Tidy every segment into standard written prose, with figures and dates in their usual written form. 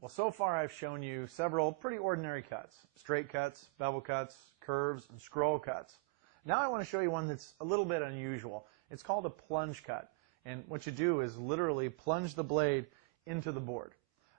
Well, so far I've shown you several pretty ordinary cuts. Straight cuts, bevel cuts, curves, and scroll cuts. Now I want to show you one that's a little bit unusual. It's called a plunge cut. And what you do is literally plunge the blade into the board.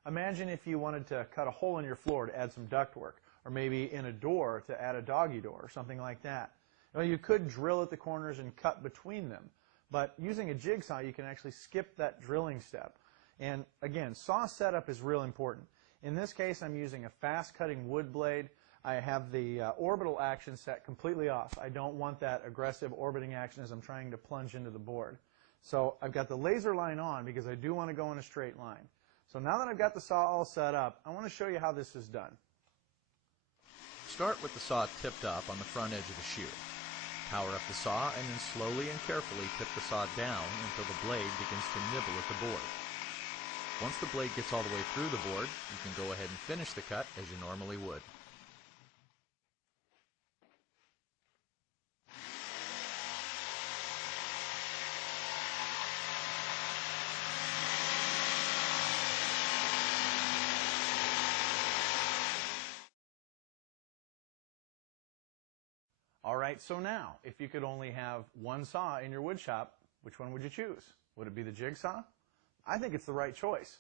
Imagine if you wanted to cut a hole in your floor to add some ductwork, or maybe in a door to add a doggy door, or something like that. Well, you could drill at the corners and cut between them, but using a jigsaw you can actually skip that drilling step. And again, saw setup is real important. In this case, I'm using a fast-cutting wood blade. I have the orbital action set completely off. I don't want that aggressive orbiting action as I'm trying to plunge into the board. So I've got the laser line on because I do want to go in a straight line. So now that I've got the saw all set up, I want to show you how this is done. Start with the saw tipped up on the front edge of the shear. Power up the saw and then slowly and carefully tip the saw down until the blade begins to nibble at the board. Once the blade gets all the way through the board, you can go ahead and finish the cut as you normally would. Alright, so now, if you could only have one saw in your wood shop, which one would you choose? Would it be the Jigsaw? I think it's the right choice.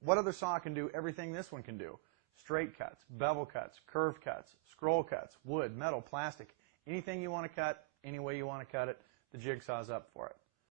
What other saw can do everything this one can do? Straight cuts, bevel cuts, curved cuts, scroll cuts, wood, metal, plastic, anything you want to cut, any way you want to cut it, the Jigsaw's up for it.